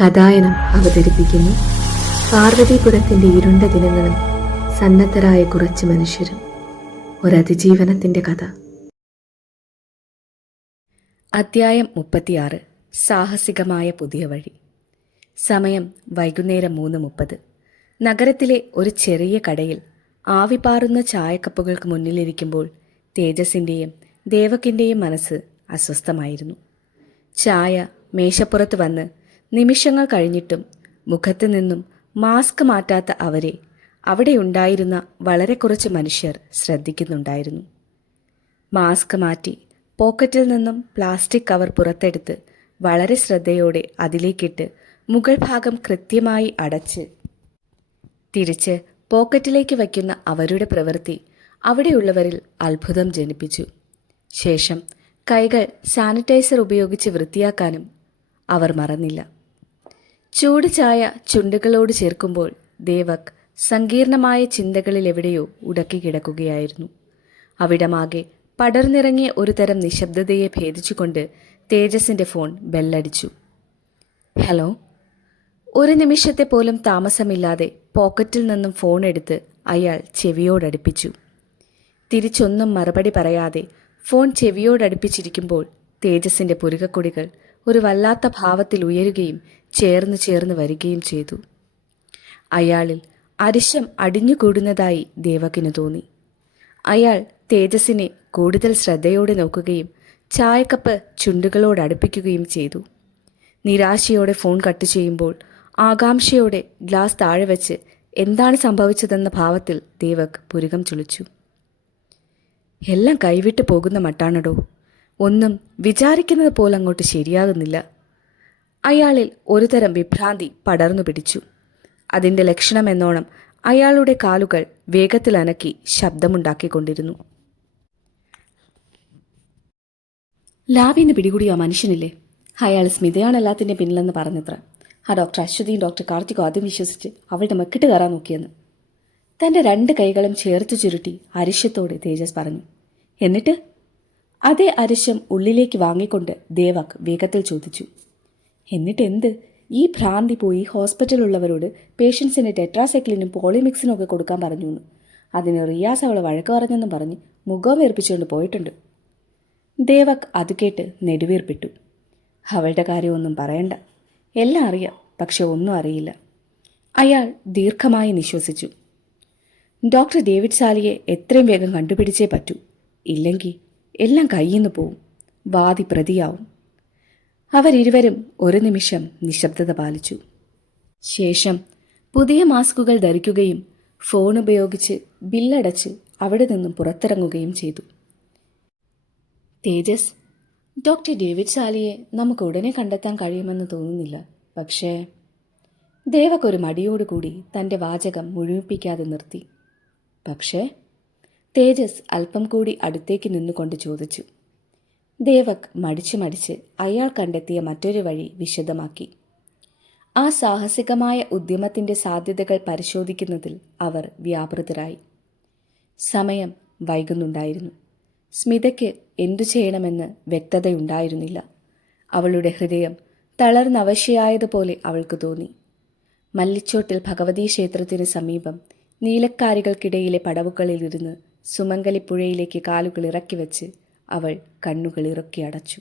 കഥായനം അവതരിപ്പിക്കുന്നു. പാർവതീപുരത്തിന്റെ ഇരുണ്ട ദിനങ്ങളും സന്നദ്ധരായ കുറച്ച് മനുഷ്യരും. ഒരതിജീവനത്തിന്റെ കഥ. അദ്ധ്യായം മുപ്പത്തിയാറ്. സാഹസികമായ പുതിയ വഴി. സമയം വൈകുന്നേരം മൂന്ന് മുപ്പത്. നഗരത്തിലെ ഒരു ചെറിയ കടയിൽ ആവിപാറുന്ന ചായക്കപ്പുകൾക്ക് മുന്നിലിരിക്കുമ്പോൾ തേജസിന്റെയും ദേവക്കിന്റെയും മനസ്സ് അസ്വസ്ഥമായിരുന്നു. ചായ മേശപ്പുറത്ത് വന്ന് നിമിഷങ്ങൾ കഴിഞ്ഞിട്ടും മുഖത്ത് നിന്നും മാസ്ക് മാറ്റാത്ത അവരെ അവിടെയുണ്ടായിരുന്ന വളരെ കുറച്ച് മനുഷ്യർ ശ്രദ്ധിക്കുന്നുണ്ടായിരുന്നു. മാസ്ക് മാറ്റി പോക്കറ്റിൽ നിന്നും പ്ലാസ്റ്റിക് കവർ പുറത്തെടുത്ത് വളരെ ശ്രദ്ധയോടെ അതിലേക്കിട്ട് മുകൾ ഭാഗം കൃത്യമായി അടച്ച് തിരിച്ച് പോക്കറ്റിലേക്ക് വയ്ക്കുന്ന അവരുടെ പ്രവൃത്തി അവിടെയുള്ളവരിൽ അത്ഭുതം ജനിപ്പിച്ചു. ശേഷം കൈകൾ സാനിറ്റൈസർ ഉപയോഗിച്ച് വൃത്തിയാക്കാനും അവർ മറന്നില്ല. ചൂട് ചായ ചുണ്ടുകളോട് ചേർക്കുമ്പോൾ ദേവക് സങ്കീർണമായ ചിന്തകളിൽ എവിടെയോ ഉടക്കി കിടക്കുകയായിരുന്നു. അവിടമാകെ പടർന്നിറങ്ങിയ ഒരു തരം നിശബ്ദതയെ ഭേദിച്ചുകൊണ്ട് തേജസിന്റെ ഫോൺ ബെല്ലടിച്ചു. ഹലോ? ഒരു നിമിഷത്തെ പോലും താമസമില്ലാതെ പോക്കറ്റിൽ നിന്നും ഫോൺ എടുത്ത് അയാൾ ചെവിയോടടുപ്പിച്ചു. തിരിച്ചൊന്നും മറുപടി പറയാതെ ഫോൺ ചെവിയോടടുപ്പിച്ചിരിക്കുമ്പോൾ തേജസിന്റെ പുരുകക്കൊടികൾ ഒരു വല്ലാത്ത ഭാവത്തിൽ ഉയരുകയും ചേർന്ന് ചേർന്ന് വരികയും ചെയ്തു. അയാളിൽ അരിശം അടിഞ്ഞുകൂടുന്നതായി ദേവകിന് തോന്നി. അയാൾ തേജസ്സിനെ കൂടുതൽ ശ്രദ്ധയോടെ നോക്കുകയും ചായക്കപ്പ് ചുണ്ടുകളോട് അടുപ്പിക്കുകയും ചെയ്തു. നിരാശയോടെ ഫോൺ കട്ട് ചെയ്യുമ്പോൾ ആകാംക്ഷയോടെ ഗ്ലാസ് താഴെ വെച്ച് എന്താണ് സംഭവിച്ചതെന്ന ഭാവത്തിൽ ദേവക് പുരുകം ചുളിച്ചു. എല്ലാം കൈവിട്ട് പോകുന്ന മട്ടാണടോ? ഒന്നും വിചാരിക്കുന്നത് പോലെ അങ്ങോട്ട് ശരിയാകുന്നില്ല. അയാളിൽ ഒരുതരം വിഭ്രാന്തി പടർന്നു പിടിച്ചു. അതിന്റെ ലക്ഷണമെന്നോണം അയാളുടെ കാലുകൾ വേഗത്തിൽ അനക്കി ശബ്ദമുണ്ടാക്കിക്കൊണ്ടിരുന്നു. ലാവിന്ന് പിടികൂടിയ മനുഷ്യനില്ലേ? അയാൾ സ്മിതയാണ് എല്ലാത്തിന്റെ പിന്നിലെന്ന് പറഞ്ഞത്ര. ആ ഡോക്ടർ അശ്വതിയും ഡോക്ടർ കാർത്തികോ ആദ്യം വിശ്വസിച്ച് അവളുടെ മെക്കിട്ട് കയറാൻ നോക്കിയെന്ന്. തന്റെ രണ്ട് കൈകളും ചേർത്ത് ചുരുട്ടി അരിശ്യത്തോടെ തേജസ് പറഞ്ഞു. എന്നിട്ട്? അതേ അരിശം ഉള്ളിലേക്ക് വാങ്ങിക്കൊണ്ട് ദേവക് വേഗത്തിൽ ചോദിച്ചു എന്നിട്ട് എന്ത് ഈ ഭ്രാന്തി പോയി ഹോസ്പിറ്റലുള്ളവരോട് പേഷ്യൻസിന് ടെട്രാസൈക്ലിനും പോളിമിക്സിനും ഒക്കെ കൊടുക്കാൻ പറഞ്ഞു അതിന് റിയാസ് അവളെ വഴക്ക് പറഞ്ഞെന്നും പറഞ്ഞ് മുഖം വേർപ്പിച്ചുകൊണ്ട് പോയിട്ടുണ്ട്. ദേവക് അത് കേട്ട് നെടുവേർപ്പിട്ടു. അവളുടെ കാര്യമൊന്നും പറയണ്ട. എല്ലാം അറിയാം പക്ഷെ ഒന്നും അറിയില്ല. അയാൾ ദീർഘമായി നിശ്വസിച്ചു. ഡോക്ടർ ഡേവിഡ് സാലിയെ എത്രയും വേഗം കണ്ടുപിടിച്ചേ പറ്റൂ. ഇല്ലെങ്കിൽ എല്ലാം കയ്യിന്ന് പോവും. വാദി പ്രതിയാവും. അവരിരുവരും ഒരു നിമിഷം നിശബ്ദത പാലിച്ചു. ശേഷം പുതിയ മാസ്കുകൾ ധരിക്കുകയും ഫോൺ ഉപയോഗിച്ച് ബില്ലടച്ച് അവിടെ നിന്നും പുറത്തിറങ്ങുകയും ചെയ്തു. തേജസ് ഡോക്ടർ ഡേവിഡ് സാലിയെ നമുക്ക് ഉടനെ കണ്ടെത്താൻ കഴിയുമെന്ന് തോന്നുന്നില്ല. പക്ഷേ ദേവക്കൊരു മടിയോടുകൂടി തന്റെ വാചകം മുഴുമിപ്പിക്കാതെ നിർത്തി. പക്ഷേ തേജസ് അല്പം കൂടി അടുത്തേക്ക് നിന്നുകൊണ്ട് ചോദിച്ചു. ദേവക് മടിച്ചു മടിച്ച് അയാൾ കണ്ടെത്തിയ മറ്റൊരു വഴി വിശദമാക്കി. ആ സാഹസികമായ ഉദ്യമത്തിന്റെ സാധ്യതകൾ പരിശോധിക്കുന്നതിൽ അവർ വ്യാപൃതരായി. സമയം വൈകുന്നുണ്ടായിരുന്നു. സ്മിതയ്ക്ക് എന്തു ചെയ്യണമെന്ന് വ്യക്തതയുണ്ടായിരുന്നില്ല. അവളുടെ ഹൃദയം തളർന്നവശയായതുപോലെ അവൾക്ക് തോന്നി. മല്ലിച്ചോട്ടിൽ ഭഗവതി ക്ഷേത്രത്തിന് സമീപം നീലക്കാരികൾക്കിടയിലെ പടവുകളിലിരുന്ന് സുമംഗലിപ്പുഴയിലേക്ക് കാലുകൾ ഇറക്കി വെച്ച് അവൾ കണ്ണുകൾ ഇറക്കി അടച്ചു.